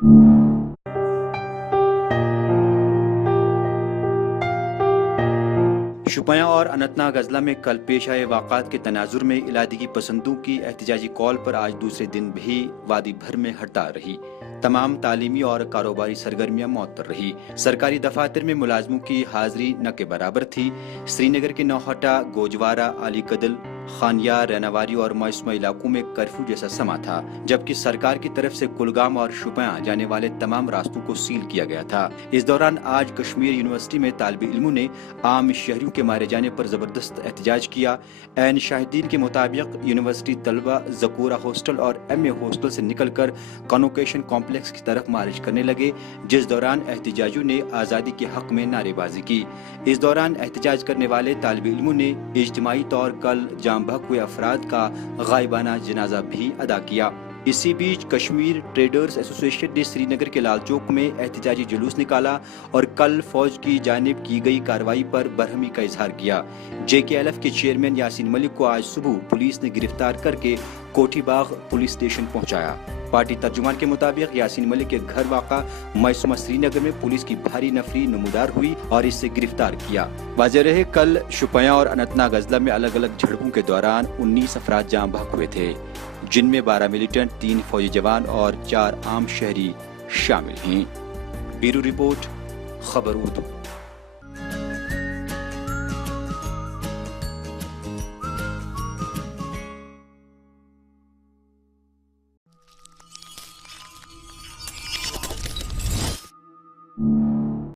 شوپیاں اور اننت اضلاع میں کل پیش آئے واقعات کے تناظر میں علحدگی پسندوں کی احتجاجی کال پر آج دوسرے دن بھی وادی بھر میں ہڑتال رہی۔ تمام تعلیمی اور کاروباری سرگرمیاں معطل رہی۔ سرکاری دفاتر میں ملازموں کی حاضری نہ کے برابر تھی۔ سری نگر کے نوہٹا، گوجوارہ، علی کدل، خانیار، ریناواری اور موسمی علاقوں میں کرفیو جیسا سما تھا، جبکہ سرکار کی طرف سے کلگام اور شوپیاں جانے والے تمام راستوں کو سیل کیا گیا تھا۔ اس دوران آج کشمیر یونیورسٹی میں طالب علموں نے عام شہریوں کے مارے جانے پر زبردست احتجاج کیا۔ عین شاہدین کے مطابق یونیورسٹی طلبہ ذکورہ ہاسٹل اور ایم اے ہاسٹل سے نکل کر کنوکیشن کمپلیکس کی طرف مارچ کرنے لگے، جس دوران احتجاجیوں نے آزادی کے حق میں نعرے بازی کی۔ اس دوران احتجاج کرنے والے طالب علموں نے اجتماعی طور کل جام بحق ہوئے افراد کا غائبانہ جنازہ بھی ادا کیا۔ اسی بیچ کشمیر ٹریڈرز ایسوسی ایشن نے سری نگر کے لال چوک میں احتجاجی جلوس نکالا اور کل فوج کی جانب کی گئی کارروائی پر برہمی کا اظہار کیا۔ جے کے ایل ایف کے چیئرمین یاسین ملک کو آج صبح پولیس نے گرفتار کر کے کوٹھی باغ پولیس اسٹیشن پہنچایا۔ پارٹی ترجمان کے مطابق یاسین ملک کے گھر واقع محسومہ سری نگر میں پولیس کی بھاری نفری نمودار ہوئی اور اسے گرفتار کیا۔ واضح رہے کل شوپیاں اور اننت اضلاع میں الگ الگ جھڑپوں کے دوران 19 افراد جاں بحق ہوئے تھے، جن میں 12 ملیٹنٹ، 3 فوجی جوان اور 4 عام شہری شامل ہیں۔ بیورو رپورٹ، خبر اردو۔